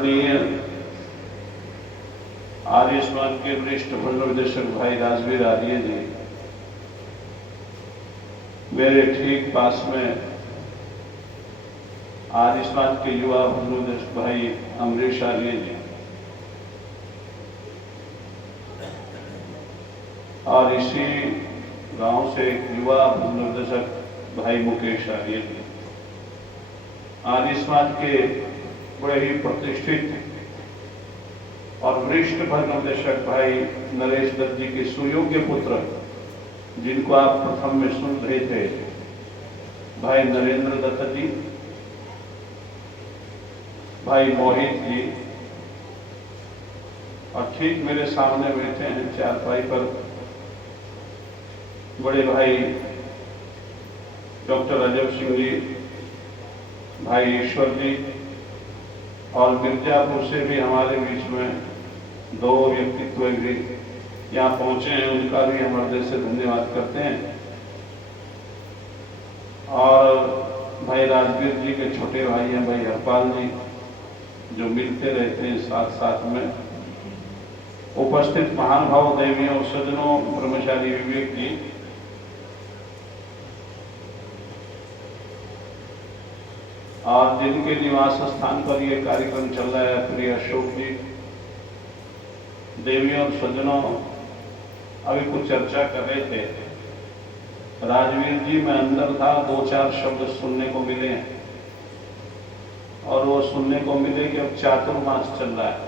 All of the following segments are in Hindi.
आदरणीय आर्य समाज के वरिष्ठ मंडल निदेशक भाई राजवीर आर्य जी, मेरे ठीक पास में आर्य समाज के युवा मंडल निदेशक भाई अमरीश आर्य जी और इसी गांव से एक युवा मंडल निदेशक भाई मुकेश आर्य जी, आर्य समाज के बड़े ही प्रतिष्ठित और वरिष्ठ भद्र निदेशक भाई नरेश दत्त जी के सुयोग्य पुत्र, जिनको आप प्रथम में सुन रहे थे, भाई नरेंद्र दत्त जी, भाई मोहित जी, और ठीक मेरे सामने बैठे हैं चारपाई पर बड़े भाई डॉक्टर अजब सिंह जी, भाई ईश्वर जी, और मिर्जापुर से भी हमारे बीच में दो व्यक्तित्व भी यहाँ पहुंचे हैं, उनका भी हम हृदय से धन्यवाद करते हैं। और भाई राजवीर जी के छोटे भाई हैं भाई हरपाल जी, जो मिलते रहते हैं साथ साथ में। उपस्थित महानुभाव देवियों और सज्जनों, ब्रह्मचारी विवेक जी, और जिनके निवास स्थान पर यह कार्यक्रम चल रहा है, प्रिय अशोक जी, देवियों और सज्जनों, अभी कुछ चर्चा कर रहे थे। राजवीर जी, मैं अंदर था, दो चार शब्द सुनने को मिले और वो सुनने को मिले कि अब चातुर्मास चल रहा है,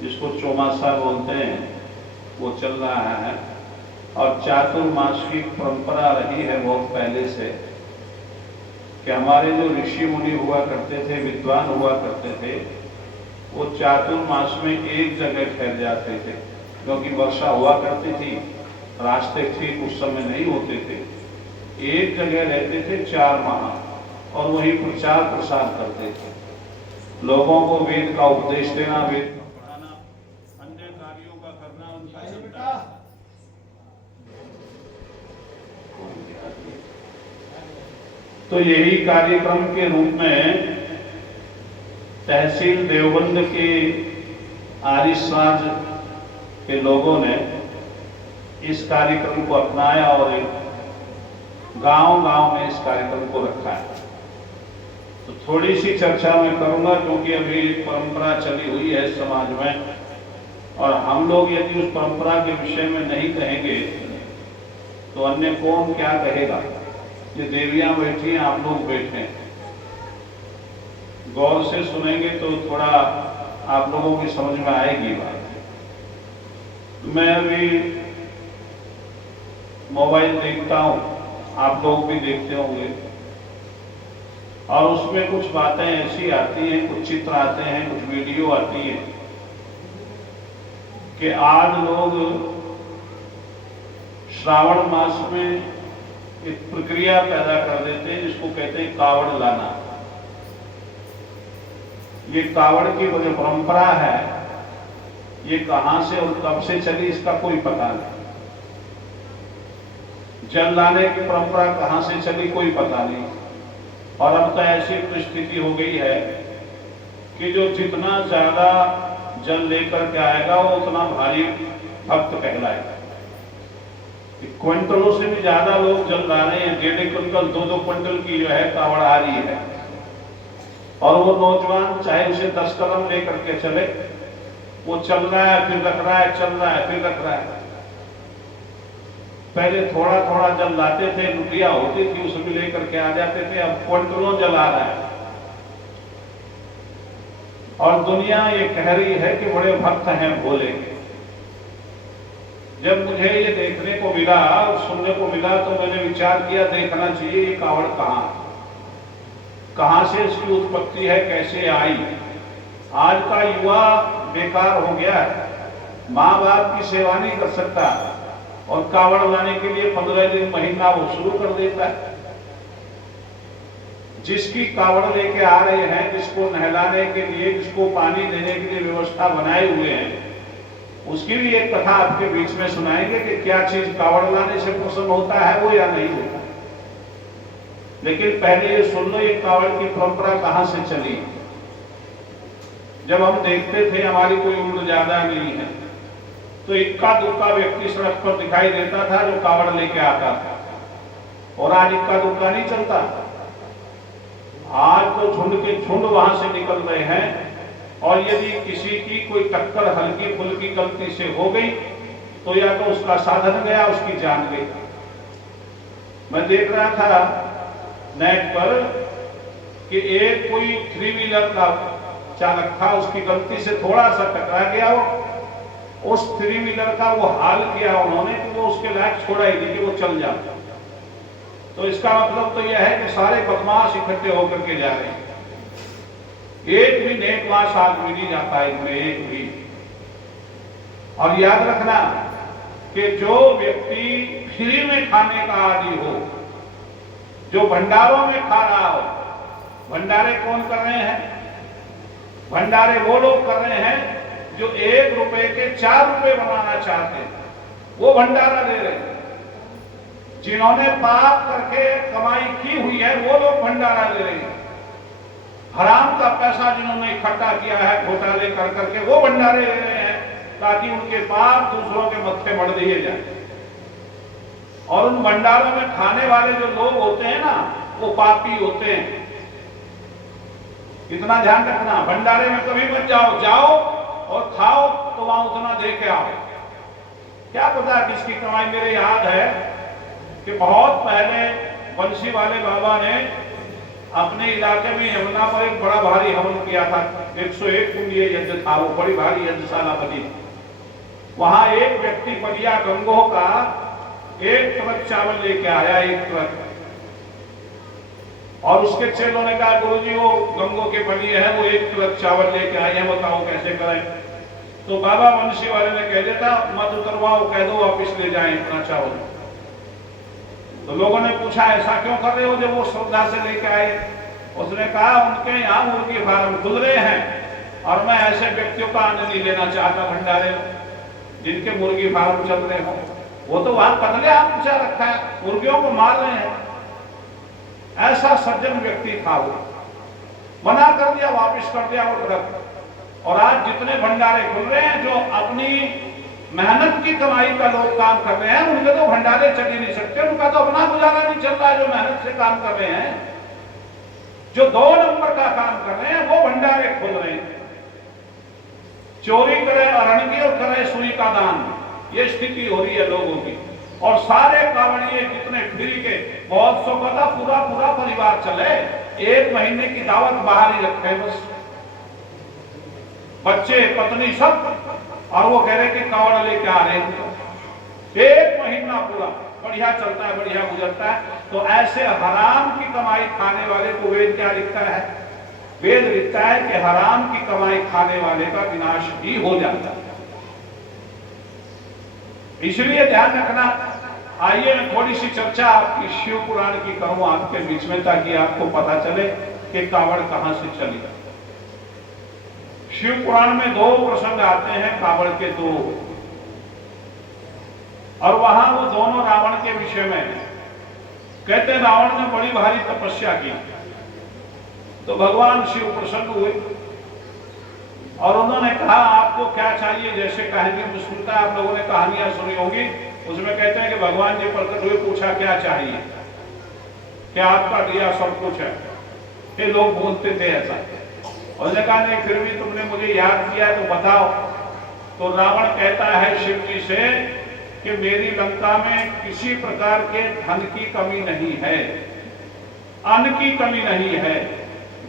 जिसको चौमासा बोलते हैं, वो चल रहा है। और चातुर्मास की परंपरा रही है बहुत पहले से कि हमारे जो ऋषि मुनि हुआ करते थे, विद्वान हुआ करते थे, वो चातुर्मास में एक जगह ठहर जाते थे, क्योंकि वर्षा हुआ करती थी, रास्ते ठीक उस समय नहीं होते थे। एक जगह रहते थे 4 माह और वहीं प्रचार प्रसार करते थे। लोगों को वेद का उपदेश देना, वेद का पढ़ाना, अन्य कार्यों का करना उनका चलता। तो यही कार्यक्रम के रूप में तहसील देवबंद के आर्य समाज के लोगों ने इस कार्यक्रम को अपनाया और गांव-गांव में इस कार्यक्रम को रखा है। तो थोड़ी सी चर्चा मैं करूंगा, क्योंकि अभी परंपरा चली हुई है समाज में, और हम लोग यदि उस परंपरा के विषय में नहीं कहेंगे तो अन्य कौन क्या कहेगा। ये देवियां बैठी हैं, आप लोग बैठे हैं, गौर से सुनेंगे तो थोड़ा आप लोगों की समझ में आएगी बात। मैं अभी मोबाइल देखता हूं, आप लोग भी देखते होंगे, और उसमें कुछ बातें ऐसी आती हैं, कुछ चित्र आते हैं, कुछ वीडियो आती है कि आज लोग श्रावण मास में एक प्रक्रिया पैदा कर देते हैं जिसको कहते हैं कावड़ लाना। ये कावड़ की जो परंपरा है, ये कहां से और कब से चली इसका कोई पता नहीं। जल लाने की परंपरा कहां से चली कोई पता नहीं। और अब तो ऐसी परिस्थिति हो गई है कि जो जितना ज्यादा जल लेकर के आएगा वो उतना भारी भक्त कहलाएगा। क्विंटलों से भी ज्यादा लोग जल ला रहे हैं, 1.5 क्विंटल 2-2 क्विंटल की जो है कावड़ आ रही है। और वो नौजवान चाहे उसे 10 कदम लेकर के चले, वो चल रहा है फिर रख रहा है, चल रहा है फिर रख रहा है। पहले थोड़ा थोड़ा जल लाते थे, लुटिया होती थी, उसमें लेकर के आ जाते थे, अब क्विंटलों जल आ रहा है। और दुनिया ये कह रही है कि बड़े भक्त हैं भोले के। जब मुझे ये देखने को मिला और सुनने को मिला तो मैंने विचार किया, देखना चाहिए ये कावड़ कहां से इसकी उत्पत्ति है, कैसे आई। आज का युवा बेकार हो गया है, माँ बाप की सेवा नहीं कर सकता और कावड़ लाने के लिए 15 दिन महीना वो शुरू कर देता है। जिसकी कावड़ लेके आ रहे हैं, जिसको नहलाने के लिए, जिसको पानी देने के लिए व्यवस्था बनाए हुए हैं, उसकी भी एक कथा आपके बीच में सुनाएंगे कि क्या चीज कावड़ लाने से प्रसन्न होता है वो या नहीं होता। लेकिन पहले ये सुन लो, ये कावड़ की परंपरा कहां से चली। जब हम देखते थे हमारी कोई उम्र ज्यादा नहीं है, तो इक्का दुक्का व्यक्ति सड़क पर दिखाई देता था जो कावड़ लेके आता था, और आज इक्का दुक्का नहीं चलता। आज तो झुंड के झुंड वहां से निकल रहे हैं, और यदि किसी की कोई टक्कर हल्की फुल्की गलती से हो गई तो या तो उसका साधन गया, उसकी जान गई। मैं देख रहा था नेट पर कि एक कोई 3 व्हीलर का चालक था, उसकी गलती से थोड़ा सा टकरा गया, वो उस 3 व्हीलर का वो हाल किया उन्होंने कि वो उसके लायक छोड़ा ही नहीं कि वो चल जाता। तो इसका मतलब तो यह है कि सारे बदमाश इकट्ठे होकर के जा रहे हैं, एक भी नेकवास आदमी नहीं जाता इनमें, एक भी। और याद रखना कि जो व्यक्ति फ्री में खाने का आदी हो, जो भंडारों में खा रहा हो, भंडारे कौन कर रहे हैं? भंडारे वो लोग कर रहे हैं जो 1 रुपए के 4 रुपए बनाना चाहते हैं, वो भंडारा दे रहे हैं। जिन्होंने पाप करके कमाई की हुई है वो लोग भंडारा दे रहे हैं। हराम का पैसा जिन्होंने इकट्ठा किया है घोटाले कर करके, वो भंडारे दे रहे हैं ताकि उनके पाप दूसरों के मत्थे मढ़ दिए जाए। और उन भंडारों में खाने वाले जो लोग होते हैं ना, वो पापी होते हैं। इतना ध्यान रखना, भंडारे में कभी मत जाओ, जाओ और खाओ तो वहां उतना दे के आओ। क्या पता किसकी कमाई। मेरे याद है कि बहुत पहले बंसी वाले बाबा ने अपने इलाके में यमुना पर एक बड़ा भारी हवन किया था। 101 कुंडीय यज्ञ था, वो बड़ी भारी यज्ञशाला बनी। वहां एक व्यक्ति पलिया गंगों का 1 ट्रक चावल लेके आया, 1 ट्रक। और उसके चेलों ने कहा, गुरुजी वो गंगों के पलिये हैं, वो 1 ट्रक चावल लेके आए हैं, बताओ कैसे करें। तो बाबा बंसी वाले ने कह दिया था, मत उतरवाओ, कह दो वापिस ले जाए इतना चावल। तो लोगों ने पूछा ऐसा क्यों कर रहे हो जब वो श्रद्धा से लेके आए? उसने कहा उनके यहाँ मुर्गी फार्म खुल रहे हैं और मैं ऐसे व्यक्तियों का आनंद नहीं लेना चाहता भंडारे जिनके मुर्गी फार्म चल रहे हो। वो तो वहां पतले आम पूछा रखा है, मुर्गियों को मार रहे हैं। ऐसा सज्जन व्यक्ति था, वो मना कर दिया, वापिस कर दिया वो ट्रक। और आज जितने भंडारे खुल रहे हैं जो अपनी मेहनत की कमाई का लोग काम कर रहे हैं, उनके तो भंडारे चल ही नहीं सकते, उनका तो अपना गुजारा नहीं चल रहा है। जो मेहनत से काम कर रहे हैं, जो 2 नंबर का काम कर रहे हैं, वो भंडारे खोल रहे हैं। चोरी करे अरण की और करे सुई का दान, ये स्थिति हो रही है लोगों की। और सारे कावड़िए जितने फ्री के, बहुत सौ का था, पूरा पूरा परिवार चले, 1 महीने की दावत बाहर ही रखे बस, बच्चे पत्नी सब। और वो कह रहे कि कावड़ लेके आ रहे हैं, 1 महीना पूरा बढ़िया चलता है, बढ़िया गुजरता है। तो ऐसे हराम की कमाई खाने वाले को वेद क्या लिखता है? वेद लिखता है कि हराम की कमाई खाने वाले का विनाश ही हो जाता है। इसलिए ध्यान रखना। आइए मैं थोड़ी सी चर्चा आपकी शिव पुराण की करूं आपके बीच में, ताकि आपको पता चले कि कावड़ कहां से चली। शिव पुराण में 2 प्रसंग आते हैं कावड़ के 2, और वहां वो दोनों रावण के विषय में कहते हैं। रावण ने बड़ी भारी तपस्या की, तो भगवान शिव प्रसन्न हुए और उन्होंने कहा आपको क्या चाहिए। जैसे कहानी में सुनता है, आप लोगों ने कहानियां सुनी होगी, उसमें कहते हैं कि भगवान जी प्रकट हुए, पूछा क्या चाहिए, क्या आपका दिया सब कुछ है। ये लोग बोलते थे ऐसा। उसने कहा नहीं, फिर भी तुमने मुझे याद किया तो बताओ। तो रावण कहता है शिव जी से कि मेरी लंका में किसी प्रकार के धन की कमी नहीं है, अन्न की कमी नहीं है,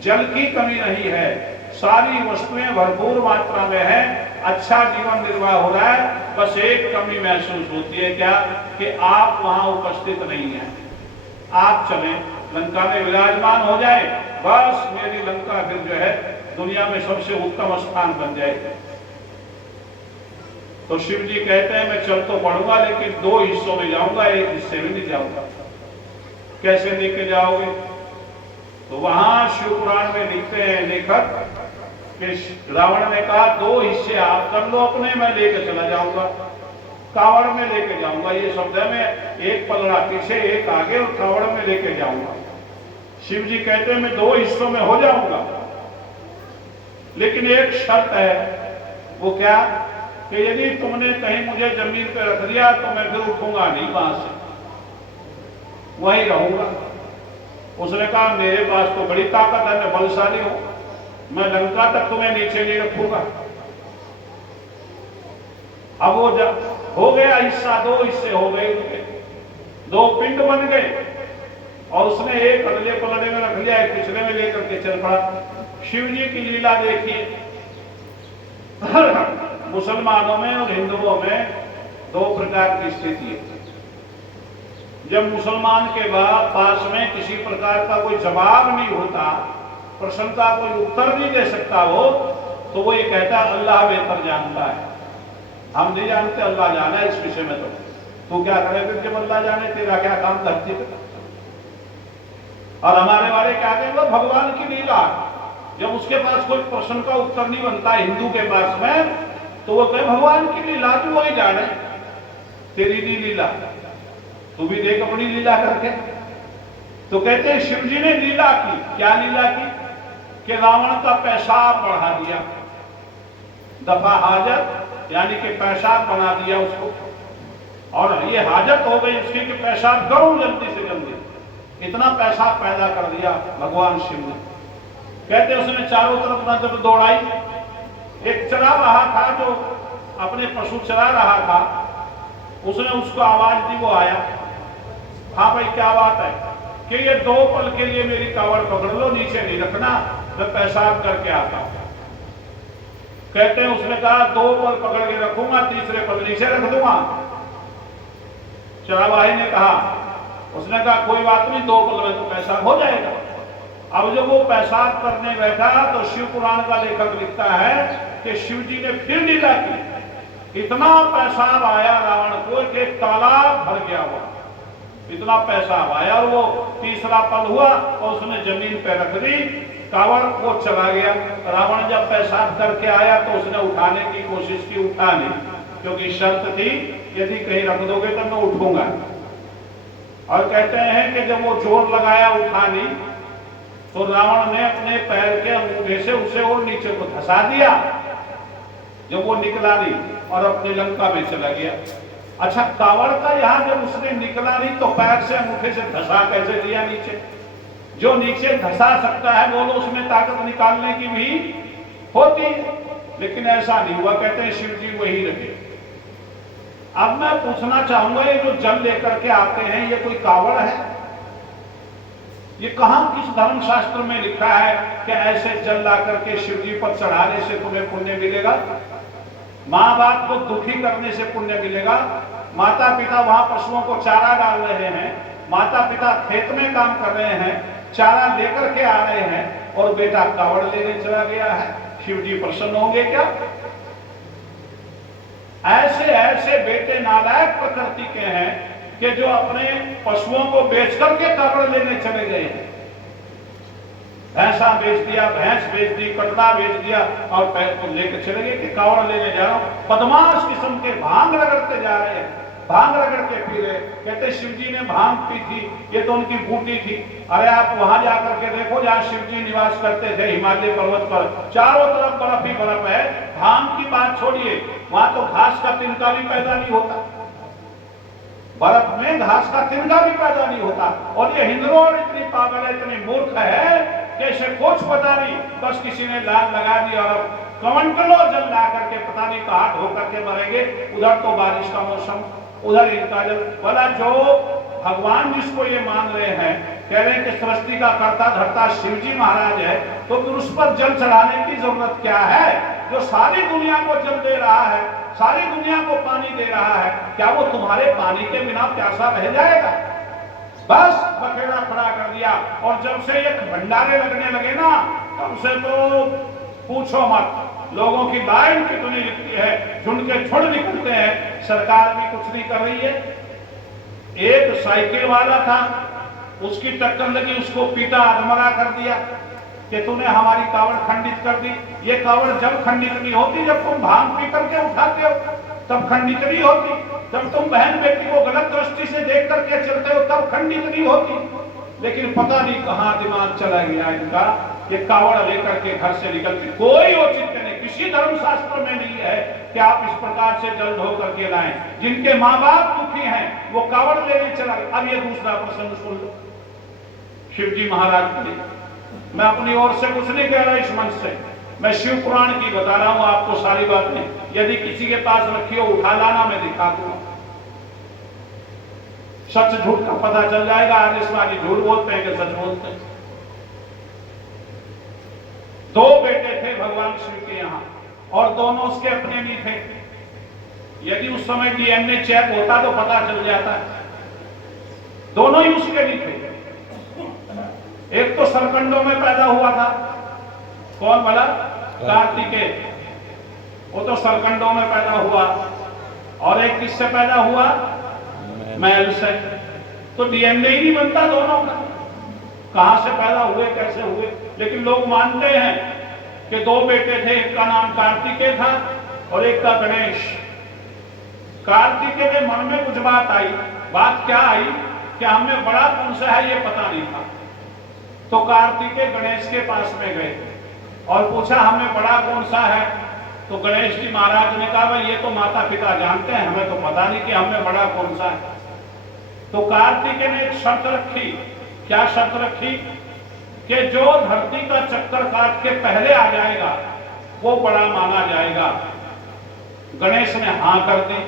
जल की कमी नहीं है, सारी वस्तुएं भरपूर मात्रा में है, अच्छा जीवन निर्वाह हो रहा है। बस एक कमी महसूस होती है, क्या? कि आप वहां उपस्थित नहीं हैं। आप चलें, लंका में विराजमान हो जाए, बस मेरी लंका फिर जो है दुनिया में सबसे उत्तम स्थान बन जाएगा। तो शिव जी कहते हैं मैं चल तो पड़ूंगा, लेकिन 2 हिस्सों में जाऊंगा, 1 हिस्से में नहीं जाऊंगा। कैसे लेके जाओगे? तो वहां शिव पुराण में लिखते हैं लेखक कि रावण ने कहा 2 हिस्से आप कर लो अपने, मैं लेके चला जाऊंगा, कावड़ में लेके जाऊंगा। ये शब्द है, मैं 1 पलड़ा पीछे 1 आगे और कावड़ में लेके जाऊंगा। शिव जी कहते हैं मैं 2 हिस्सों में हो जाऊंगा, लेकिन एक शर्त है, वो क्या कि यदि तुमने कहीं मुझे जमीन पे रख दिया तो मैं फिर उठूंगा नहीं वहां से, वहीं रहूंगा। उसने कहा मेरे पास तो बड़ी ताकत है, मैं बलशाली हूं, मैं लंका तक तुम्हें नीचे नहीं रखूंगा। अब वो जब हो गया हिस्सा, 2 हिस्से हो गए, उनके 2 पिंड बन गए और उसने एक अगले पलड़े में रख लिया, एक पिछले में लेकर के चल पड़ा। शिव जी की लीला देखिए, मुसलमानों में और हिंदुओं में 2 प्रकार की स्थिति है। जब मुसलमान के बाद पास में किसी प्रकार का कोई जवाब नहीं होता, प्रश्न का कोई उत्तर नहीं दे सकता वो, तो वो ये कहता है अल्लाह बेहतर जानता है, हम नहीं जानते, अल्लाह जाना है इस विषय में। तो क्या करे फिर जब अल्लाह जाने, तेरा क्या काम धरती पे। और हमारे वाले क्या कहेंगे, भगवान की लीला। जब उसके पास कोई प्रश्न का उत्तर नहीं बनता हिंदू के पास में, तो वो कहे भगवान की लीला, तू वही जाने, तेरी नहीं लीला, तू भी देख अपनी लीला करके। तो कहते हैं शिव जी ने लीला की। क्या लीला की कि रावण का पेशाब बढ़ा दिया, दफा हाजत यानी कि पेशाब बना दिया उसको, और ये हाजत हो गई उसकी कि पेशाब करो जल्दी से जल्दी, इतना पेशाब पैदा कर दिया भगवान शिव ने। कहते उसने चारों तरफ नजर दौड़ाई, एक चरा रहा था जो अपने पशु चरा रहा था, उसने उसको आवाज दी, वो आया, हाँ भाई क्या बात है कि ये 2 पल के लिए मेरी कावड़ पकड़ लो, नीचे नहीं रखना, मैं पेशाब करके आता हूं। कहते हैं उसने कहा 2 पल पकड़ के रखूंगा, तीसरे पल नीचे रख दूंगा। चरावाही ने कहा, उसने कहा कोई बात नहीं, 2 पल में तो पेशाब हो जाएगा। अब जब वो पेशाब करने बैठा तो शिव पुराण का लेखक लिखता है कि शिव जी ने फिर लीला की। इतना पेशाब आया रावण को कि तालाब भर गया हुआ, इतना पेशाब आया, और वो तीसरा पल हुआ और उसने जमीन पे रख दी, कावड़ वो चला गया। रावण जब पेशाब करके आया तो उसने उठाने की कोशिश की, उठा नहीं, क्योंकि शर्त थी यदि कहीं रख दोगे तो मैं उठूंगा। और कहते हैं कि जब वो जोर लगाया उठा नहीं, तो रावण ने अपने पैर के अंगूठे से उसे और नीचे को धसा दिया, जब वो निकला नहीं, और अपनी लंका में चला गया। अच्छा, कावड़ का यहां जब उसने निकला नहीं तो पैर से अंगूठे से धसा कैसे दिया नीचे? जो नीचे धसा सकता है बोलो उसमें ताकत निकालने की भी होती है, लेकिन ऐसा नहीं हुआ। कहते हैं शिव जी वही रहे। अब मैं पूछना चाहूंगा, ये जो जल लेकर के आते हैं ये कोई कावड़ है? ये कहां किस धर्म शास्त्र में लिखा है कि ऐसे जल ला करके शिव जी पर चढ़ाने से तुम्हें पुण्य मिलेगा? माँ बाप को दुखी करने से पुण्य मिलेगा? माता पिता वहां पशुओं को चारा डाल रहे हैं, माता पिता खेत में काम कर रहे हैं, चारा लेकर के आ रहे हैं, और बेटा कावड़ लेने चला गया है, शिव जी प्रसन्न होंगे क्या? ऐसे ऐसे बेटे नालायक प्रकृति के हैं कि जो अपने पशुओं को बेच करके कावड़ लेने चले गए हैं। भैंसा बेच दिया, भैंस बेच दी, कटड़ा बेच दिया, और पैर को लेकर चले गए कि कावड़ लेने जा रहा हूं। बदमाश किस्म के भांग रगड़ते जा रहे हैं, भांग रगड़ के पी रहे। कहते शिव जी ने भांग पी थी, ये तो उनकी बूटी थी। अरे आप वहां जाकर के देखो जहां शिव जी निवास करते थे, हिमालय पर्वत पर, चारों तरफ बर्फ ही बर्फ है। भांग की बात छोड़िए, वहां तो घास का तिनका भी पैदा नहीं होता, बर्फ में घास का तिनका भी पैदा नहीं होता। और ये हिंदुओं इतनी पागल है, इतनी मूर्ख है कि इसे कुछ पता नहीं, बस किसी ने लाल लगा दी और कमंडलों जल ला करके पता नहीं कहां धो करके मरेंगे। उधर तो बारिश का मौसम, उधर इनका जल वाला। जो भगवान जिसको ये मान रहे हैं, कह रहे हैं कि सृष्टि का कर्ता धर्ता शिव जी महाराज है, तो फिर उस पर जल चढ़ाने की जरूरत क्या है? जो सारी दुनिया को जल दे रहा है, सारी दुनिया को पानी दे रहा है, क्या वो तुम्हारे पानी के बिना प्यासा रह जाएगा? बस बखेड़ा खड़ा कर दिया। और जब से ये भंडारे लगने लगे ना, तब से तो पूछो मत, लोगों की लाइन कितनी लिखती है, झुंड के झुंड निकलते हैं। सरकार भी कुछ नहीं कर रही है। एक साइकिल वाला था, उसकी टक्कर लगी, उसको पीटा, अधमरा कर दिया कि तूने हमारी कावड़ खंडित कर दी। ये कावड़ जब खंडित नहीं होती जब तुम भांग पी करके उठाते हो, तब खंडित नहीं होती। जब तुम बहन बेटी को गलत दृष्टि से देख करके चलते हो, तब खंडित नहीं होती। लेकिन पता नहीं कहां दिमाग चला गया इनका ये कावड़ लेकर के घर से निकलती, कोई औचित्य नहीं, किसी धर्मशास्त्र में नहीं है कि आप इस प्रकार से जल ढो करके लाएं। जिनके माँ बाप दुखी हैं वो कावड़ लेने चला गया। अब ये दूसरा प्रसंग सुन लो शिव जी महाराज के लिए। मैं अपनी ओर से कुछ नहीं कह रहा इस मंच से, मैं शिव पुराण की बता रहा हूं आपको सारी बातें। यदि किसी के पास रखी हो उठा लाना, मैं दिखा दूंगा, सच झूठ का पता चल जाएगा। आदेशवादी झूठ बोलते हैं कि सच बोलते हैं। दो बेटे थे भगवान शिव के यहाँ और दोनों उसके अपने नहीं थे। यदि उस समय डीएनए चेक होता तो पता चल जाता है, दोनों ही उसके नहीं थे। एक तो सरकंडों में पैदा हुआ था, कौन वाला? कार्तिकेय, वो तो सरकंडों में पैदा हुआ। और एक किससे पैदा हुआ? मैल से। तो डीएनए ही नहीं बनता दोनों का, कहां से पैदा हुए, कैसे हुए? लेकिन लोग मानते हैं कि दो बेटे थे, एक का नाम कार्तिकेय था और एक का गणेश। कार्तिकेय के मन में कुछ बात आई। बात क्या आई कि हमें बड़ा कौन सा है ये पता नहीं था। तो कार्तिकेय गणेश के पास में गए और पूछा हमें बड़ा कौन सा है? तो गणेश जी महाराज ने कहा भाई ये तो माता पिता जानते हैं, हमें तो पता नहीं कि हमें बड़ा कौन सा है। तो कार्तिकेय ने एक शर्त रखी। क्या शर्त रखी? कि जो धरती का चक्कर काट के पहले आ जाएगा वो बड़ा माना जाएगा। गणेश ने हां कर दी।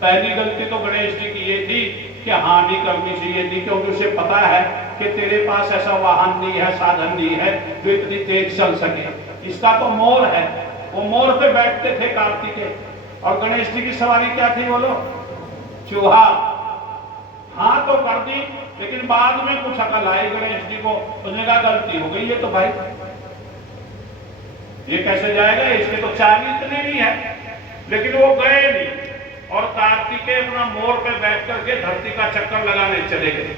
पहली गलती तो गणेश जी की ये थी कि हां नहीं करनी चाहिए थी, क्योंकि उसे पता है कि तेरे पास ऐसा वाहन नहीं है, साधन नहीं है जो इतनी तेज चल सके। इसका तो मोर है, वो मोर पे बैठते थे कार्तिकेय। और गणेश जी की सवारी क्या थी बोलो? चूहा। हां तो कर दी, लेकिन बाद में कुछ अकल आई गणेश जी को। उसने कहा गलती हो गई, ये तो भाई ये कैसे जाएगा, इसके तो चाल इतनी नहीं है। लेकिन वो गए नहीं और कार्तिकेय अपना मोर पे बैठ करके धरती का चक्कर लगाने चले गए।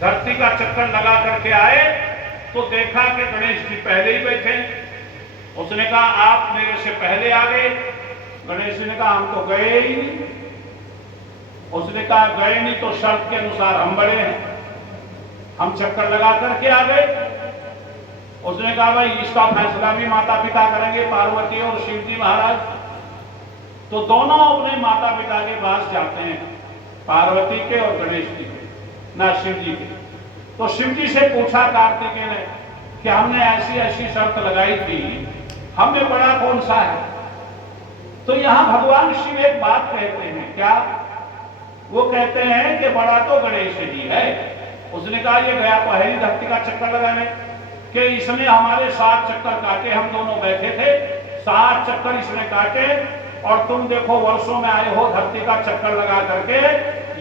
धरती का चक्कर लगा करके आए तो देखा कि गणेश जी पहले ही बैठे। उसने कहा आप मेरे से पहले आ गए। गणेश जी ने कहा हम तो गए ही नहीं। उसने कहा गए नहीं तो शर्त के अनुसार हम बड़े हैं, हम चक्कर लगा करके आ गए। उसने कहा भाई इसका फैसला भी माता पिता करेंगे, पार्वती और शिव जी महाराज। तो दोनों अपने माता पिता के पास जाते हैं, पार्वती के और गणेश जी के, ना शिव जी के। तो शिव जी से पूछा कार्तिकेय ने कि हमने ऐसी ऐसी शर्त लगाई थी, हमें बड़ा कौन सा है? तो यहां भगवान शिव एक बात कहते हैं। क्या? वो कहते हैं कि बड़ा तो गणेश जी है। उसने कहा ये गया पहली धरती का चक्कर लगाने कि इसने हमारे 7 चक्कर काटे, हम दोनों बैठे थे, 7 चक्कर इसने काटे और तुम देखो वर्षों में आए हो धरती का चक्कर लगा करके।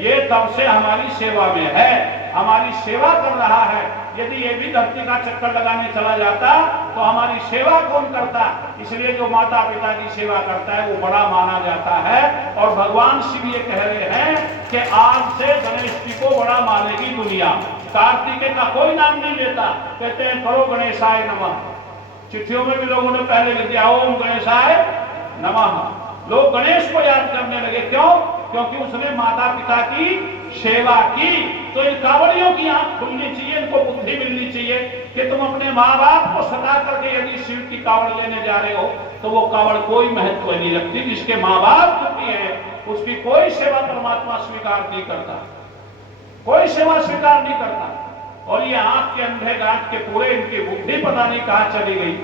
ये तब से हमारी सेवा में है, हमारी सेवा कर रहा है। यदि ये भी धरती का चक्कर लगाने चला जाता तो हमारी सेवा कौन करता? इसलिए जो माता पिता की सेवा करता है वो बड़ा माना जाता है। और भगवान शिव ये कह रहे हैं कि आज से गणेश जी को बड़ा मानेगी दुनिया। कार्तिकेय का कोई नाम नहीं लेता, कहते हैं करो गणेशाय नमः। चिट्ठियों में भी लोगों ने पहले लिख दिया ओम गणेशाय नमः। लोग गणेश को याद करने लगे। क्यों? क्योंकि उसने माता पिता की सेवा की। तो इन कांवड़ियों की आंख खुलनी चाहिए, इनको बुद्धि मिलनी चाहिए कि तुम अपने माँ बाप को सता करके यदि शिव की कांवड़ लेने जा रहे हो तो वो कांवड़ कोई महत्व नहीं रखती। जिसके माँ बाप दुखी है उसकी कोई सेवा परमात्मा स्वीकार नहीं करता, कोई सेवा स्वीकार नहीं करता। और ये आंख के अंधे गांठ के पूरे इनकी बुद्धि पता नहीं कहां चली गई।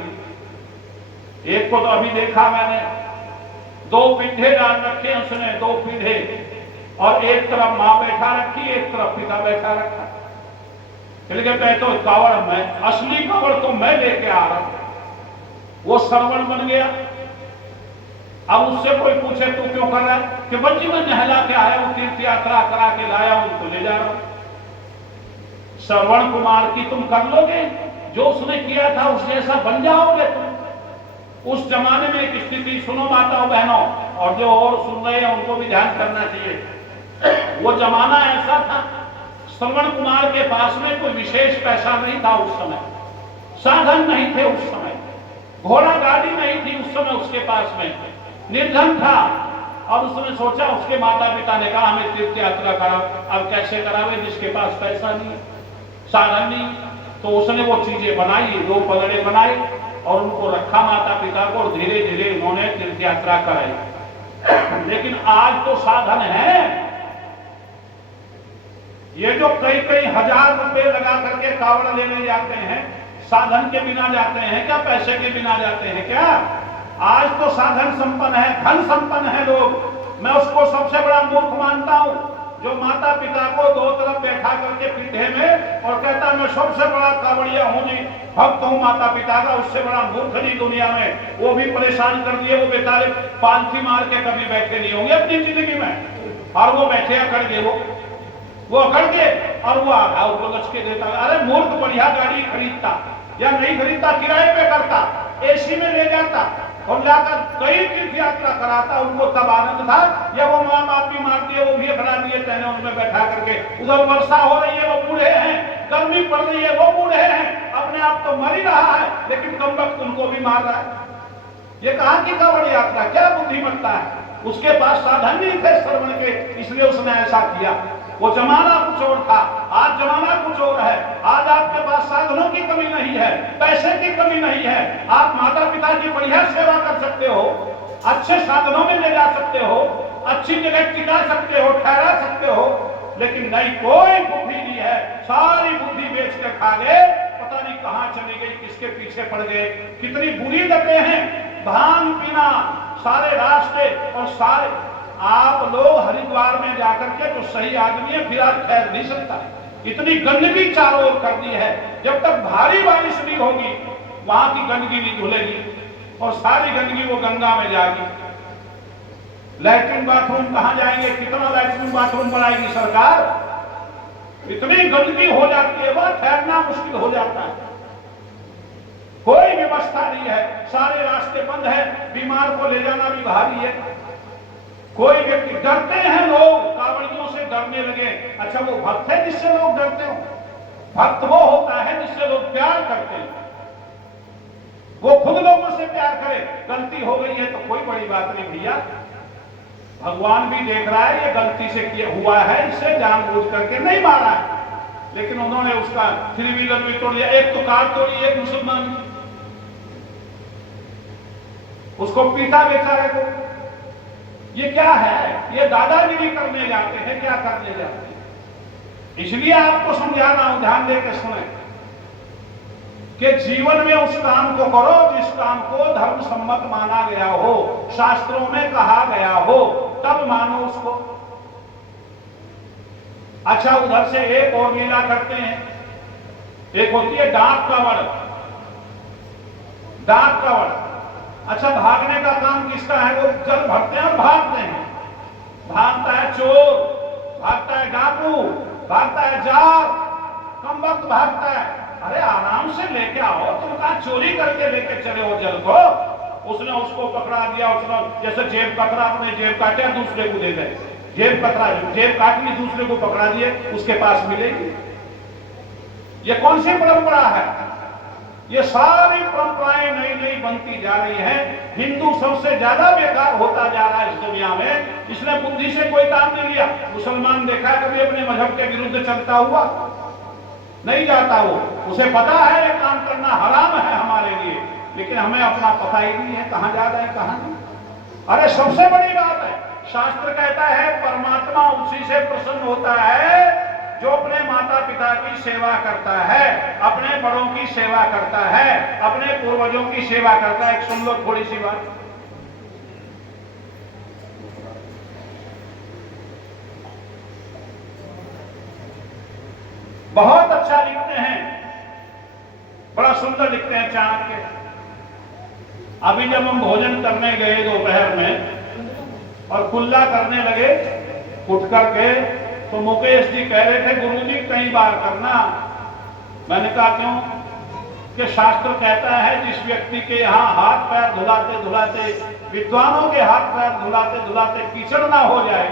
एक को तो अभी देखा मैंने, 2 पीढ़े डाल रखे उसने, 2 पीढ़े, और एक तरफ मां बैठा रखी, एक तरफ पिता बैठा रखा। कहते तो कावड़ मैं, असली कावड़ तो मैं लेके आ रहा हूं। वो श्रवण बन गया। अब उससे कोई पूछे तू क्यों कर रहा है? कि बच्ची मैं नहला के आया हूं, तीर्थ यात्रा करा के लाया हूं, उनको ले जा रहा हूं। श्रवण कुमार की तुम कर लोगे, जो उसने किया था उस जैसा बन जाओगे तुम। उस जमाने में एक स्थिति सुनो माताओं बहनों, और जो और सुन रहे हैं उनको भी ध्यान करना चाहिए। वो जमाना ऐसा था, श्रवण कुमार के पास में कोई विशेष पैसा नहीं था उस समय, साधन नहीं थे उस समय, घोड़ा गाड़ी नहीं थी उस समय उसके पास में, निर्धन था। और उसने सोचा, उसके माता पिता ने कहा हमें तीर्थ यात्रा करा। अब कैसे करावे जिसके पास पैसा नहीं, साधन नहीं? तो उसने वो चीजें बनाई, 2 पगड़े बनाए और उनको रखा माता पिता को, और धीरे धीरे उन्होंने तीर्थ यात्रा कराई। लेकिन आज तो साधन है, ये जो कई कई हजार रुपए लगा करके कावड़ लेने जाते हैं, साधन के बिना जाते हैं क्या? पैसे के बिना जाते हैं क्या? आज तो साधन संपन्न है, धन संपन्न है लोग। मैं उसको सबसे बड़ा मूर्ख मानता हूं जो माता पिता को 2 तरफ बैठा करके पीढ़े में और कहता मैं सबसे बड़ा कावड़िया हूं जी, भक्त हूं माता पिता का। उससे बड़ा मूर्ख नहीं दुनिया में। वो भी परेशान कर दिए, वो बेचारे पालथी मार के कभी बैठे नहीं होंगे अपनी जिंदगी में, और वो बैठे अकड़ गए, वो अकड़ के और वो आधा उपलक्ष के देता। अरे मूर्ख बढ़िया गाड़ी खरीदता या नहीं खरीदता, किराए पे करता, एसी में ले जाता और लाकर कई तीर्थ यात्रा कराता। उनको तब आनंद था। या वो माँ बाप भी मार दिए, वो भी अखड़ा दिए तहने उनमें बैठा करके। उधर वर्षा हो रही है, वो बूढ़े हैं, गर्मी पड़ रही है, वो बूढ़े हैं, अपने आप तो मर ही रहा है, लेकिन कम वक्त उनको भी मार रहा है। ये कहां की कावड़ यात्रा? क्या बुद्धिमत्ता है? उसके पास साधन नहीं थे श्रवण के, इसलिए उसने ऐसा किया। वो जमाना कुछ और था, आज जमाना कुछ और है। आज आपके पास साधनों की कमी नहीं है, पैसे की कमी नहीं है। आप माता पिता की बढ़िया सेवा कर सकते हो, अच्छे साधनों में ले जा सकते हो, अच्छी जगह टिका सकते हो, ठहरा सकते हो, लेकिन नहीं, कोई बुद्धि नहीं है। सारी बुद्धि बेच के खा गए, पता नहीं कहां चली गई, किसके पीछे पड़ गए। कितनी बुरी लतें हैं, भांग पीना सारे रास्ते, और सारे आप लोग हरिद्वार में जाकर के जो सही आदमी है फिर आप ठहर नहीं सकता। इतनी गंदगी चारों ओर कर दी है। जब तक भारी बारिश नहीं होगी वहां की गंदगी नहीं धुलेगी, और सारी गंदगी वो गंगा में जाएगी। लैट्रिन बाथरूम कहां जाएंगे? कितना लैट्रिन बाथरूम बनाएगी सरकार? इतनी गंदगी हो जाती है, वहां ठहरना मुश्किल हो जाता है। कोई व्यवस्था नहीं है, सारे रास्ते बंद है, बीमार को ले जाना भी भारी है। कोई व्यक्ति, डरते हैं लोग, कावड़ियों से डरने लगे। अच्छा, वो भक्त है जिससे लोग डरते हो? भक्त वो होता है जिससे लोग प्यार करते हैं, वो खुद लोगों से प्यार करे। गलती हो गई है तो कोई बड़ी बात नहीं भैया, भगवान भी देख रहा है ये गलती से किया हुआ है, इसे जानबूझ करके नहीं मारा है। लेकिन उन्होंने उसका 3 व्हीलर भी तोड़ दिया, एक तो कार तोड़ी, एक मुसलमान उसको पीटा बेचारे को। ये क्या है? ये दादागिरी करने जाते हैं, क्या करने जाते हैं? इसलिए आपको समझा रहा हूं, ध्यान देकर सुने कि जीवन में उस काम को करो जिस काम को धर्म सम्मत माना गया हो, शास्त्रों में कहा गया हो, तब मानो उसको। अच्छा, उधर से एक और लीला करते हैं, एक होती है डाक कावड़। डाक कावड़, अच्छा, भागने का काम किसका है? वो जल भरते हैं और भागते हैं। भागता है चोर, भागता है डाकू, भागता है जार, कम वक्त भागता है। अरे आराम से लेके आओ, तुम कहां चोरी करके लेके चले हो जल को? उसने उसको पकड़ा दिया, उसने जैसे जेब पकड़ा, अपने जेब काटे दूसरे को दे दे। जेब पकड़ा, जेब काट ली, दूसरे को पकड़ा दिए, उसके पास मिलेगी। ये कौन सी परंपरा है? ये सारी परंपराएं नई नई बनती जा रही हैं। हिंदू सबसे ज्यादा बेकार होता जा रहा है इस दुनिया में, इसने बुद्धि से कोई काम नहीं लिया। मुसलमान देखा है कभी अपने मजहब के विरुद्ध चलता हुआ? नहीं जाता वो, उसे पता है ये काम करना हराम है हमारे लिए, लेकिन हमें अपना पता ही नहीं है कहां जा रहे हैं कहां नहीं। अरे सबसे बड़ी बात है, शास्त्र कहता है परमात्मा उसी से प्रसन्न होता है जो अपने माता पिता की सेवा करता है, अपने बड़ों की सेवा करता है, अपने पूर्वजों की सेवा करता है। एक सुन लो थोड़ी सी बात। बहुत अच्छा लिखते हैं, बड़ा सुंदर लिखते हैं चाणक्य। अभी जब हम भोजन करने गए दोपहर में और कुल्ला करने लगे उठ करके, तो मुकेश जी कह रहे थे गुरुजी कई बार करना। मैंने कहा क्यों? कि शास्त्र कहता है जिस व्यक्ति के यहाँ हाथ पैर धुलाते धुलाते, विद्वानों के हाथ पैर धुलाते धुलाते कीचड़ ना हो जाए,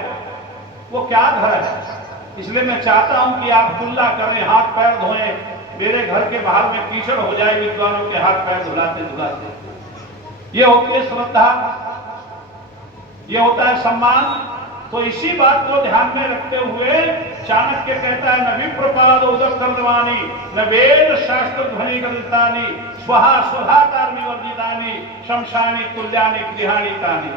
वो क्या घर है। इसलिए मैं चाहता हूं कि आप कुल्ला करें, हाथ पैर धोएं, मेरे घर के बाहर में कीचड़ हो जाए विद्वानों के हाथ पैर धुलाते धुलाते। ये होती है श्रद्धा, ये होता है सम्मान। तो इसी बात को ध्यान में रखते हुए चाणक्य कहता है न विप्रपाद उदक कर्दवानी न वेद शास्त्र ध्वनि गदितानी स्वहा स्वधाकार निवर्जितानी शमशानी तुल्यानी गृहाणी तानी।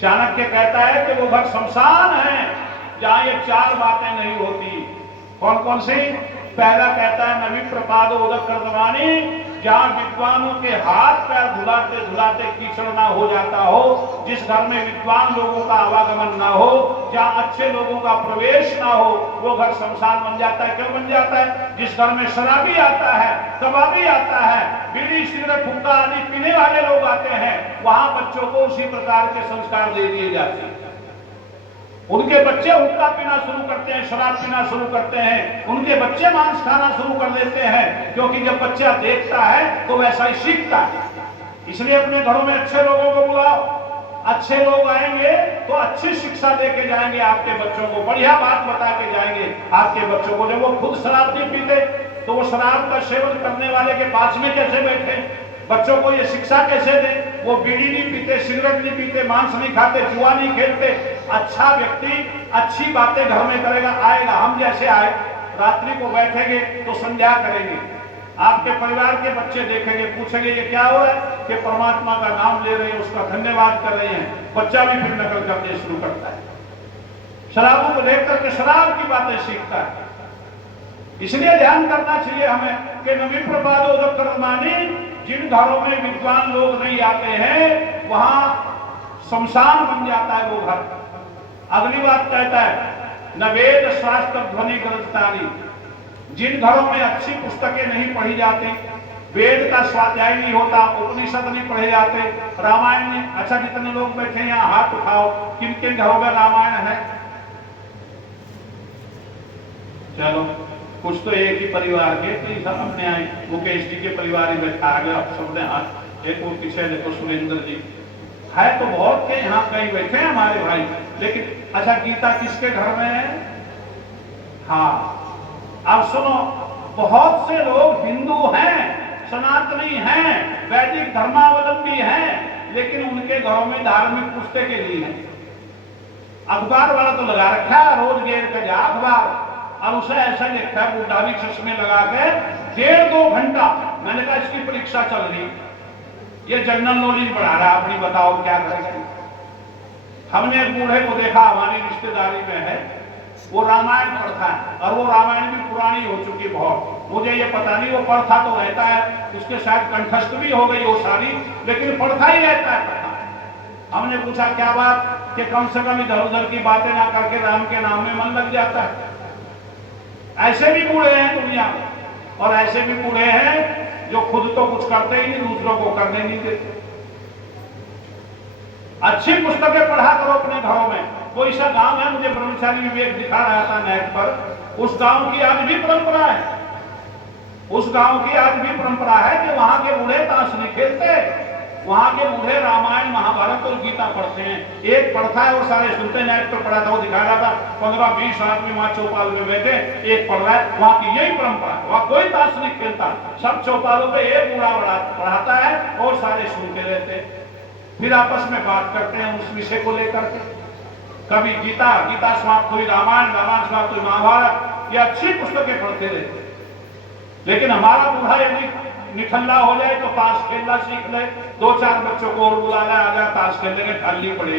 चाणक्य कहता है कि वो घर शमशान है जहां ये चार बातें नहीं होती। कौन कौन सी? पहला कहता है न विप्रपाद उदक कर्दवानी, जहां विद्वानों के हाथ पैर धुलाते धुलाते कीचड़ ना हो जाता हो, जिस घर में विद्वान लोगों का आवागमन ना हो, जहां अच्छे लोगों का प्रवेश ना हो, वो घर शमशान बन जाता है। क्यों बन जाता है? जिस घर में शराबी आता है, कबाबी आता है, बीड़ी सिगरेट फुक्का आदि पीने वाले लोग आते हैं, वहां बच्चों को उसी प्रकार के संस्कार दे दिए जाते हैं। उनके बच्चे हुक्का पीना शुरू करते हैं, शराब पीना शुरू करते हैं, उनके बच्चे मांस खाना शुरू कर देते हैं, क्योंकि जब बच्चा देखता है तो वैसा ही सीखता है। इसलिए अपने घरों में अच्छे लोगों को बुलाओ, अच्छे लोग आएंगे तो अच्छी शिक्षा देके जाएंगे आपके बच्चों को, बढ़िया बात बता के जाएंगे आपके बच्चों को। जब वो खुद शराब नहीं पीते तो वो शराब का सेवन करने वाले के पास में कैसे बैठे? बच्चों को ये शिक्षा कैसे दें? वो बीड़ी नहीं पीते, सिगरेट नहीं पीते, मांस नहीं खाते, जुआ नहीं खेलते। अच्छा व्यक्ति अच्छी बातें घर में करेगा, आएगा। हम जैसे आए, रात्रि को बैठेंगे तो संध्या करेंगे, आपके परिवार के बच्चे देखेंगे, पूछेंगे ये क्या हो रहा है? कि परमात्मा का नाम ले रहे हैं, उसका धन्यवाद कर रहे हैं। बच्चा भी फिर नकल करने शुरू करता है, शराबों को देख करके शराब की बातें सीखता है। इसलिए ध्यान करना चाहिए हमें कि न विप्रपाद उदक कर्दवानी, जिन घरों में विद्वान लोग नहीं आते हैं वहां शमशान बन जाता है वो घर। अगली बात कहता है न वेद शास्त्र ध्वनि गदितानी, जिन घरों में अच्छी पुस्तकें नहीं पढ़ी जाती, वेद का स्वाध्याय नहीं होता, उपनिषद नहीं पढ़े जाते, रामायण नहीं। अच्छा, जितने लोग बैठे यहाँ हाथ उठाओ, किन किन घरों में रामायण है? चलो, कुछ तो एक ही परिवार के, तो सब अपने आए। मुकेश जी के परिवार में बैठा आ गया सबने हाथ। एक वो पीछे देखो सुरेंद्र जी है, तो बहुत के यहाँ कहीं बैठे हैं हमारे भाई। लेकिन अच्छा, गीता किसके घर में है? हाँ, अब सुनो, बहुत से लोग हिंदू हैं, सनातनी हैं, वैदिक धर्मावलंबी हैं, लेकिन उनके घरों में धार्मिक पुस्तकें नहीं है। अखबार वाला तो लगा रखा है, रोज गेर का जा अखबार, और उसे ऐसा लिखा है बुढ़ा भी चश्मे लगा के 1.5-2 घंटा। मैंने कहा इसकी परीक्षा चल रही, ये जनरल नॉलेज बढ़ा रहा है अपनी, बताओ क्या करेगा। हमने एक बूढ़े को देखा, हमारी रिश्तेदारी में है, वो रामायण पढ़ता है, और वो रामायण भी पुरानी हो चुकी बहुत। मुझे ये पता नहीं वो पढ़ता तो रहता है, उसके शायद कंठस्थ भी हो गई वो सारी, लेकिन पढ़ता ही रहता है, पढ़ता है। हमने पूछा क्या बात? कि कम से कम इधर उधर की बातें ना करके राम के नाम में मन लग जाता है। ऐसे भी बूढ़े हैं दुनिया में, और ऐसे भी बूढ़े हैं जो खुद तो कुछ करते ही नहीं, दूसरों को करने नहीं देते। अच्छी पुस्तकें पढ़ा करो अपने घरों में। कोई सा गांव है, मुझे ब्रह्मचारी विवेक दिखा रहा था नेट पर, उस गांव की आज भी परंपरा है, उस गांव की आज भी परंपरा है कि वहां के बूढ़े ताश नहीं खेलते, वहां के बूढ़े रामायण महाभारत और गीता पढ़ते हैं। एक पढ़ता है और सारे सुनते। नेट पर पढ़ा था, वो दिखा रहा था 15-20 आदमी वहां चौपाल में बैठे, एक पढ़ रहा है। वहां की यही परंपरा है, वहां कोई ताश नहीं खेलता, सब चौपालों पे एक बूढ़ा पढ़ाता है और सारे सुनते रहते हैं, फिर आपस में बात करते हैं उस विषय को लेकर के। कभी गीता समाप्त हुई, रामायण समाप्त हुई, महाभारत, ये अच्छी पुस्तकें पढ़ते रहते। लेकिन हमारा बूढ़ा यदि निठल्ला हो जाए तो ताश खेलना सीख ले, 2-4 बच्चों को और बुला ले, आ जा ताश खेलने, खाली पड़े।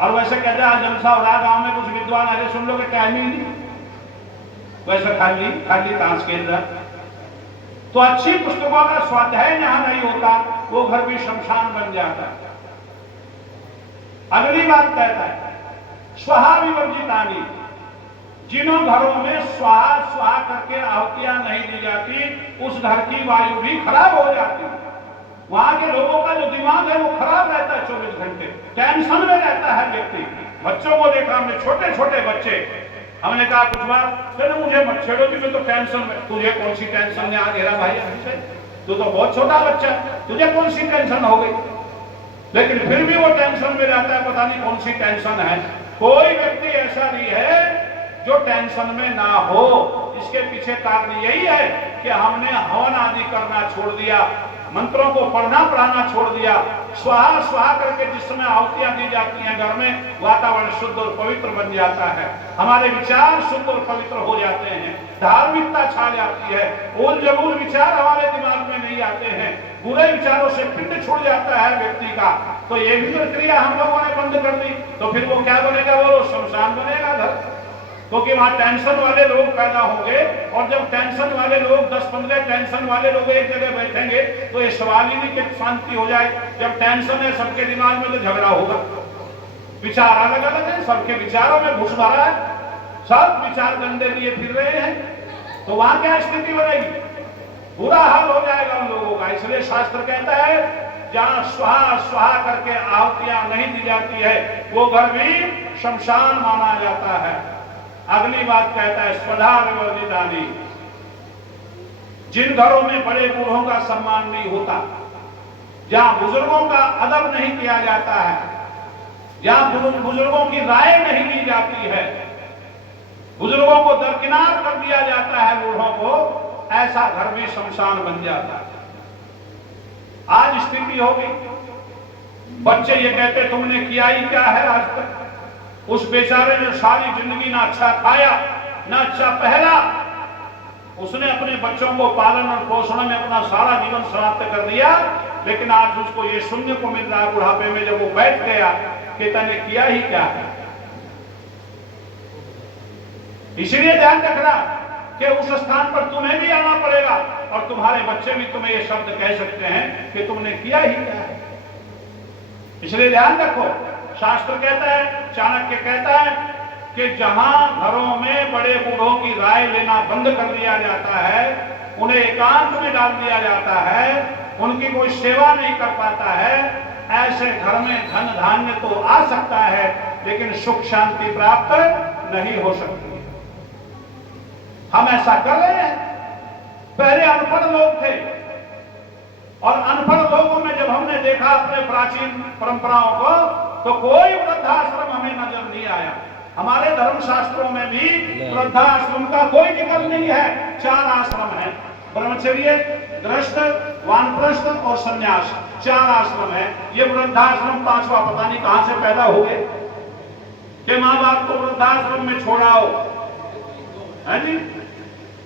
और वैसे कहते हैं जलसा हो रहा गांव में, कुछ विद्वान अरे सुन लो कि टाइम ही नहीं, वैसे खाली ताश खेल रहा। तो अच्छी पुस्तकों का स्वाध्याय जहां नहीं होता वो घर भी शमशान बन जाता है। अगली बात कहता है स्वाहा विवर्जितानि, जिन घरों में स्वाहा करके आहुतियां नहीं दी जाती, उस घर की वायु भी खराब हो जाती है। वहां के लोगों का जो दिमाग है वो खराब रहता है, 24 घंटे टेंशन में रहता है व्यक्ति। बच्चों को देखा हमने, छोटे छोटे बच्चे, हमने कहा कुछ बार चलो मुझे मत छेड़ो, तुम्हें तो टेंशन में। तुझे कौन सी टेंशन है? घेरा भाई हमसे, तू तो बहुत छोटा बच्चा, तुझे कौन सी टेंशन हो गई? लेकिन फिर भी वो टेंशन में रहता है, पता नहीं कौन सी टेंशन है। कोई व्यक्ति ऐसा नहीं है जो टेंशन में ना हो। इसके पीछे कारण यही है कि हमने हवन आदि करना छोड़ दिया, मंत्रों को पढ़ना पढ़ाना छोड़ दिया, स्वाहा स्वाहा करके जिस समय आहुतियां दी जाती हैं घर में, वातावरण शुद्ध और पवित्र बन जाता है, हमारे विचार शुद्ध और पवित्र हो जाते हैं, धार्मिकता छा जाती है, उल जबूल विचार हमारे दिमाग में नहीं आते हैं, बुरे विचारों से पिंड छूट जाता है व्यक्ति का। तो ये भी प्रक्रिया हम लोगों ने बंद कर दी, तो फिर वो क्या बनेगा? वो शमशान बनेगा घर, क्योंकि वहां टेंशन वाले लोग पैदा होंगे, और जब टेंशन वाले लोग 10-15 टेंशन वाले लोग एक जगह बैठेंगे तो ये सवाल ही नहीं कि शांति हो जाए। जब टेंशन है सबके दिमाग में तो झगड़ा होगा, विचार अलग अलग है, सबके विचारों में घुस भरा है, सब विचार गंदे लिए फिर रहे हैं, तो वहां क्या स्थिति बनेगी? बुरा हाल हो जाएगा उन लोगों का। इसलिए शास्त्र कहता है जहां स्वाहा स्वाहा करके आहुतियां नहीं दी जाती है वो घर भी शमशान माना जाता है। अगली बात कहता है स्वधा विवर्जितानि, जिन घरों में बड़े बूढ़ों का सम्मान नहीं होता, जहां बुजुर्गों का अदब नहीं किया जाता है, जहां बुजुर्गों की राय नहीं ली जाती है, बुजुर्गों को दरकिनार कर दिया जाता है बूढ़ों को, ऐसा घर भी शमशान बन जाता है। आज स्थिति होगी, बच्चे ये कहते तुमने किया ही क्या है आज तक? उस बेचारे ने सारी जिंदगी ना अच्छा खाया ना अच्छा पहला, उसने अपने बच्चों को पालन और पोषण में अपना सारा जीवन समाप्त कर दिया, लेकिन आज उसको ये सुनने को मिल रहा है बुढ़ापे में जब वो बैठ गया कि तूने किया ही क्या है। इसलिए ध्यान रखना कि उस स्थान पर तुम्हें भी आना पड़ेगा और तुम्हारे बच्चे भी तुम्हें ये शब्द कह सकते हैं कि तुमने किया ही क्या है। इसलिए ध्यान रखो, शास्त्र कहता है, चाणक्य कहता है कि जहां घरों में बड़े बूढ़ों की राय लेना बंद कर दिया जाता है, उन्हें एकांत में डाल दिया जाता है, उनकी कोई सेवा नहीं कर पाता है, ऐसे घर में धन धान्य तो आ सकता है लेकिन सुख शांति प्राप्त नहीं हो सकती। हम ऐसा कर रहे हैं। पहले अनपढ़ लोग थे और अनपढ़ लोगों में जब हमने देखा अपने प्राचीन परंपराओं को तो कोई वृद्धाश्रम हमें नजर नहीं आया। हमारे धर्म शास्त्रों में भी वृद्धाश्रम का कोई जिक्र नहीं है। 4 आश्रम है, ब्रह्मचर्य, गृहस्थ, वानप्रस्थ और संन्यास, 4 आश्रम है। ये वृद्धाश्रम 5वां पता नहीं कहां से पैदा हो गए कि माँ बाप को वृद्धाश्रम में छोड़ाओ, है जी।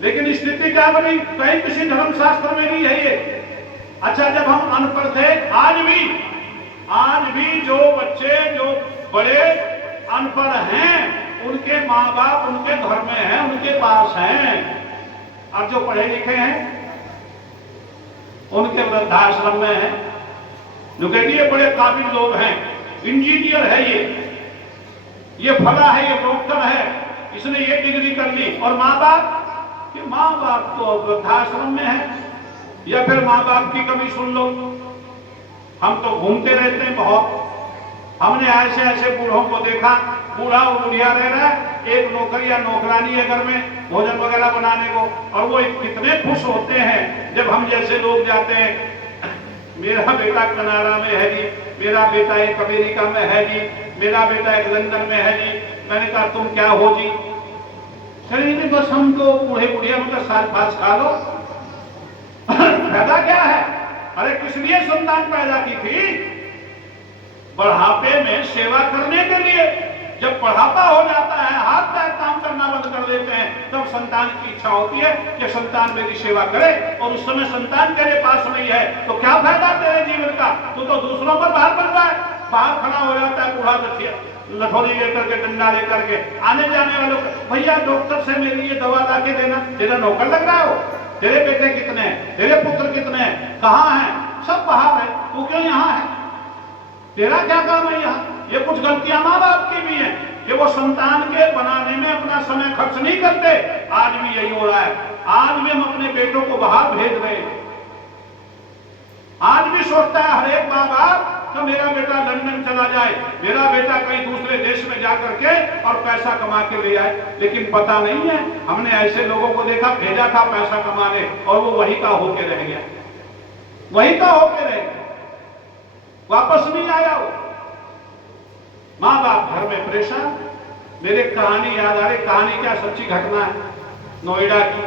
लेकिन स्थिति क्या बनी? कहीं किसी धर्म शास्त्र में नहीं है ये। अच्छा, जब हम अनपढ़ थे, आज भी जो बच्चे जो बड़े अनपढ़ हैं उनके माँ बाप उनके घर में हैं, उनके पास हैं, और जो पढ़े लिखे हैं उनके वृद्धाश्रम में हैं। जो कहती है बड़े काबिल लोग हैं, इंजीनियर है, ये फला है, ये डॉक्टर है, इसने ये डिग्री कर ली, और माँ बाप तो वृद्धाश्रम में है। या फिर माँ बाप की कमी सुन लो, हम तो घूमते रहते हैं बहुत। हमने ऐसे ऐसे बूढ़ों को देखा, बूढ़ा और बुढ़िया रह रहा है, एक नौकर या नौकरानी है घर में भोजन वगैरह बनाने को, और वो कितने खुश होते हैं जब हम जैसे लोग जाते हैं। मेरा बेटा कनाडा में है जी, मेरा बेटा एक अमेरिका में है जी, मेरा बेटा एक लंदन में है जी। मैंने कहा तुम क्या हो जी? चलिए बस हम तो बूढ़े बुढ़िया मतलब साथ पास खा लो। फायदा क्या है? अरे किस लिए संतान पैदा की थी? बुढ़ापे में सेवा करने के लिए। जब बुढ़ापा हो जाता है, हाथ पैर काम करना बंद कर देते हैं, तब संतान की इच्छा होती है कि संतान मेरी सेवा करे, और उस समय संतान तेरे पास नहीं है तो क्या फायदा तेरे जीवन का? तू तो दूसरों पर भार बन रहा है। बाहर खड़ा हो जाता है बूढ़ा लठोरी लेकर के, डंडा लेकर के, आने जाने वालों को, भैया डॉक्टर से मेरी ये दवा ला के देना। तेरा नौकर लग रहा हो? तेरे बेटे कितने हैं? तेरे पुत्र कितने हैं? कहाँ हैं? सब बाहर है, तू क्यों यहाँ है? तेरा क्या काम है यहाँ? ये कुछ गलतियां माँ बाप की भी हैं कि वो संतान के बनाने में अपना समय खर्च नहीं करते। आज भी यही हो रहा है। आज भी हम अपने बेटों को बाहर भेज रहे हैं। आज भी सोचता है हर एक माँ बाप तो मेरा बेटा लंदन चला जाए, मेरा बेटा कहीं दूसरे देश में जाकर के और पैसा कमा के ले आए। लेकिन पता नहीं है, हमने ऐसे लोगों को देखा, भेजा था पैसा कमाने और वो वही का होके रह गया, वही का होके रह गया, वापस नहीं आया वो। माँ बाप घर में परेशान। मेरे कहानी याद आ रही, कहानी क्या सच्ची घटना है, नोएडा की।